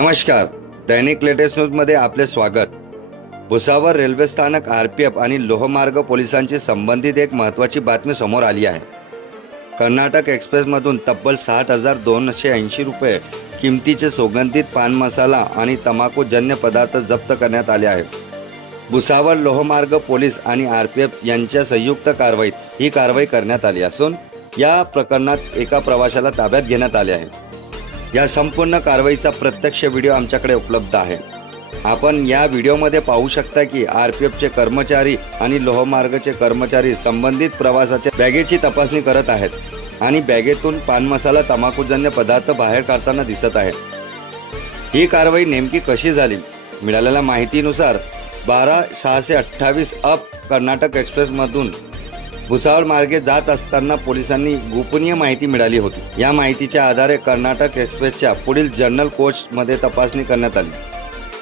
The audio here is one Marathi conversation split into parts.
नमस्कार, दैनिक लेटेस्ट न्यूजमध्ये आपले स्वागत। भुसावळ रेल्वे स्थानक आरपीएफ आणि लोहमार्ग पोलिसांची संबंधित एक महत्त्वाची बातमी समोर आली आहे। कर्नाटक एक्सप्रेसमधून तब्बल 60,280 रुपये किमतीचे सुगंधित पान मसाला आणि तंबाखूजन्य पदार्थ जप्त करण्यात आले आहेत। भुसावळ लोहमार्ग पोलीस आणि आरपीएफ यांच्या संयुक्त कारवाईत ही कारवाई करण्यात आली असून या प्रकरणात एका प्रवाशाला ताब्यात घेण्यात आले आहे। या संपूर्ण कारवाईचा प्रत्यक्ष व्हिडिओ आमच्याकडे उपलब्ध आहे। आपण या व्हिडिओमध्ये पाहू शकता की आरपीएफचे कर्मचारी आणि लोहमार्गचे कर्मचारी संबंधित प्रवासाच्या बॅगेची तपासणी करत आहेत आणि बॅगेतून पान मसाला तंबाखूजन्य पदार्थ बाहेर काढताना दिसत आहेत। ही कारवाई नेमकी कशी झाली? मिळालेल्या माहितीनुसार 12/628 अप कर्नाटक एक्सप्रेसमधून भुसावळ मार्गे जात असताना पोलिसांनी गोपनीय माहिती मिळाली होती। या माहितीच्या आधारे कर्नाटक एक्सप्रेसच्या पुढील जनरल कोचमध्ये तपासणी करण्यात आली।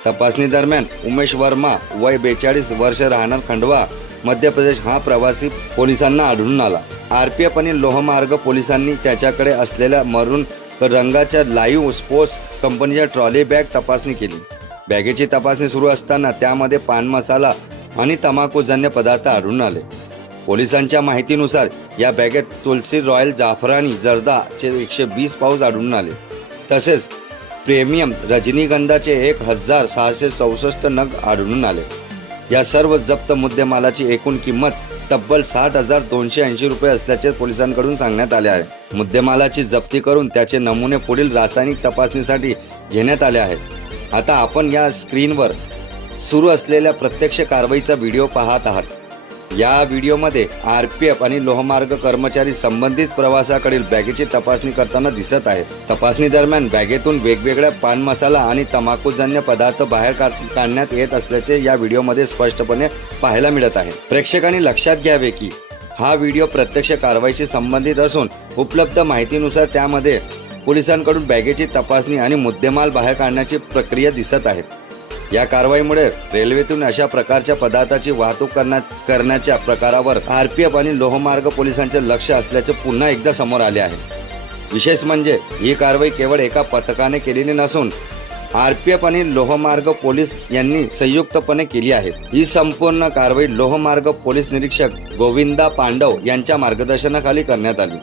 तपासणी दरम्यान उमेश वर्मा वय 42 वर्ष राहणार खंडवा मध्य प्रदेश हा प्रवासी पोलिसांना आढळून आला। आरपीएफ आणि लोहमार्ग पोलिसांनी त्याच्याकडे असलेल्या मरून रंगाच्या लाईव्ह स्पोर्ट्स कंपनीच्या ट्रॉली बॅग तपासणी केली। बॅगेची तपासणी सुरू असताना त्यामध्ये पान मसाला आणि तंबाखूजन्य पदार्थ आढळून आले। पोलिसांच्या माहितीनुसार या बॅगेत तुलसी रॉयल जाफरानी जर्दाचे 120 पाऊच आढळून आले। तसेच प्रीमियम रजनीगंधाचे 1664 नग आढळून आले। या सर्व जप्त मुद्देमालाची एकूण किंमत तब्बल 60,280 रुपये असल्याचे पोलिसांकडून सांगण्यात आले आहे। मुद्देमालाची जप्ती करून त्याचे नमुने पुढील रासायनिक तपासणीसाठी घेण्यात आले आहेत। आता आपण या स्क्रीनवर सुरू असलेल्या प्रत्यक्ष कारवाईचा व्हिडिओ पाहत आहात। या व्हिडिओमध्ये आरपीएफ आणि लोहमार्ग कर्मचारी संबंधित प्रवासाकडील बॅगेची तपासणी करताना दिसत आहेत। तपासणी दरम्यान बॅगेतून वेगवेगळ्या पान मसाला आणि तंबाखूजन्य पदार्थ बाहेर काढण्यात येत असल्याचे या व्हिडिओमध्ये स्पष्टपणे पाहायला मिळत आहे। प्रेक्षकांनी लक्षात घ्यावे की हा व्हिडिओ प्रत्यक्ष कारवाईशी संबंधित असून उपलब्ध माहितीनुसार त्यामध्ये पोलिसांकडून बॅगेची तपासणी आणि मुद्देमाल बाहेर काढण्याची प्रक्रिया दिसत आहे। या कारवाईमुळे रेल्वेतून अशा प्रकारच्या पदार्थाची वाहतूक करण्याच्या प्रकारावर आरपीएफ आणि लोहमार्ग पोलिसांचे लक्ष असल्याचे पुन्हा एकदा समोर आले आहे। विशेष म्हणजे ही कारवाई केवळ एका पथकाने केलेली नसून आरपीएफ आणि लोहमार्ग पोलीस यांनी संयुक्तपणे केली आहे। ही संपूर्ण कारवाई लोहमार्ग पोलीस निरीक्षक गोविंदा पांडव यांच्या मार्गदर्शनाखाली करण्यात आली।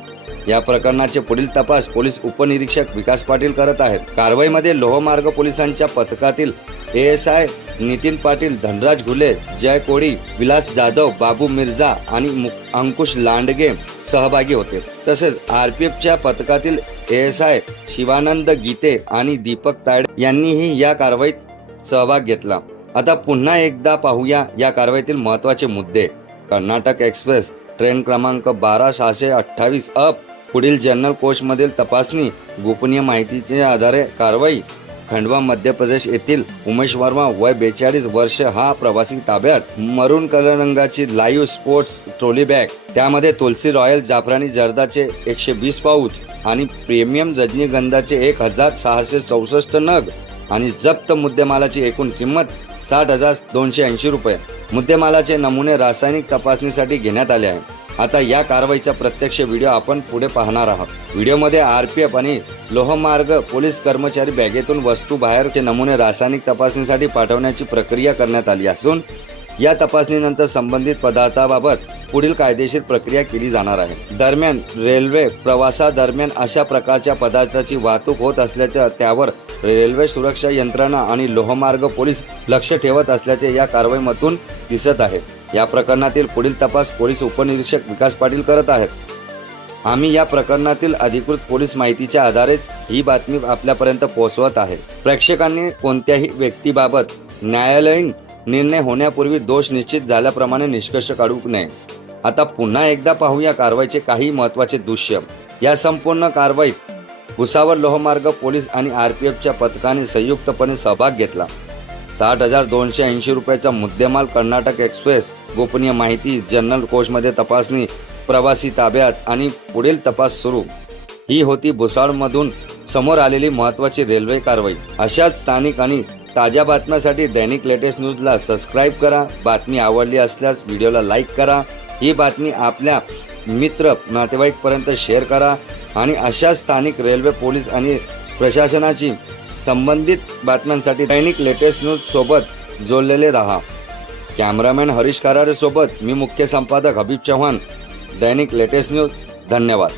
या प्रकरणाचे पुढील तपास पोलीस उपनिरीक्षक विकास पाटील करत आहेत। कारवाईमध्ये लोहमार्ग पोलिसांच्या पथकातील एएसआय नितीन पाटील, धनराज घुले, जय कोडी, विलास जाधव, बाबू मिर्झा आणि अंकुश लांडगे सहभागी होते। तसेच आरपीएफच्या पथकातील एएसआय शिवानंद गीते आणि दीपक तायडे यांनीही या कारवाईत सहभाग घेतला। आता पुन्हा एकदा पाहूया या कारवाईतील महत्त्वाचे मुद्दे। कर्नाटक एक्सप्रेस ट्रेन क्रमांक 12/628 अप पुढील जनरल कोचमधील तपासणी, गोपनीय माहितीच्या आधारे कारवाई। खंडवा मध्य प्रदेश येथील उमेश वर्मा वय 42 वर्ष हा प्रवासी ताब्यात। मरून कलर रंगाची लाईव्ह स्पोर्ट्स ट्रॉली बॅग, त्यामध्ये तुलसी रॉयल जाफरानी जर्दाचे 120 पाऊच आणि प्रीमियम रजनीगंधाचे 1664 नग आणि जप्त मुद्देमालाची एकूण किंमत 60,280 रुपये। मुद्देमालाचे नमुने रासायनिक तपासणीसाठी घेण्यात आले आहे। आता या कारवाईचा प्रत्यक्ष व्हिडिओ आपण पुढे पाहणार आहोत। व्हिडिओमध्ये आरपीएफ आणि लोहमार्ग पोलीस कर्मचारी बॅगेतून वस्तू बाहेरचे नमुने रासायनिक तपासणीसाठी पाठवण्याची प्रक्रिया करण्यात आली असून या तपासणीनंतर संबंधित पदार्थाबाबत पुढील कायदेशीर प्रक्रिया केली जाणार आहे। दरम्यान रेल्वे प्रवासादरम्यान अशा प्रकारच्या पदार्थाची वाहतूक होत असल्याच्या त्यावर रेल्वे सुरक्षा यंत्रणा आणि लोहमार्ग पोलीस लक्ष ठेवत असल्याचे या कारवाईमधून दिसत आहे। या प्रकरणातील पुढील तपास पोलीस उपनिरीक्षक विकास पाटील करत आहेत। आम्ही या प्रकरणातील अधिकृत पोलीस माहितीच्या आधारेच ही बातमी आपल्यापर्यंत पोहोचवत आहे। प्रेक्षकांनी कोणत्याही व्यक्तीबाबत न्यायालयीन निर्णय होण्यापूर्वी दोष निश्चित झाल्याप्रमाणे निष्कर्ष काढू नये। आता पुन्हा एकदा पाहूया कारवाईचे काही महत्त्वाचे दृश्य। या संपूर्ण कारवाईत भुसावळ लोहमार्ग पोलीस आणि आरपीएफच्या पथकाने संयुक्तपणे सहभाग घेतला। 60,280 रुपयाचा मुद्देमाल कर्नाटक एक्सप्रेस, गोपनीय माहिती, जनरल कोचमध्ये तपासणी, प्रवासी ताब्यात आणि पुढील तपास सुरू। ही होती भुसावळमधून समोर आलेली महत्त्वाची रेल्वे कारवाई। अशाच स्थानिक आणि ताज्या बातम्यांसाठी दैनिक लेटेस्ट न्यूजला सबस्क्राईब करा। बातमी आवडली असल्यास व्हिडिओला लाईक करा। ही बातमी आपल्या मित्र नातेवाईकांपर्यंत शेअर करा आणि अशा स्थानिक रेल्वे पोलीस आणि प्रशासनाची संबंधित बातम्यांसाठी दैनिक लेटेस्ट न्यूज सोबत जोडलेले रहा। कॅमेरामॅन हरीश करारे सोबत मी मुख्य संपादक हबीब चव्हाण, दैनिक लेटेस्ट न्यूज। धन्यवाद।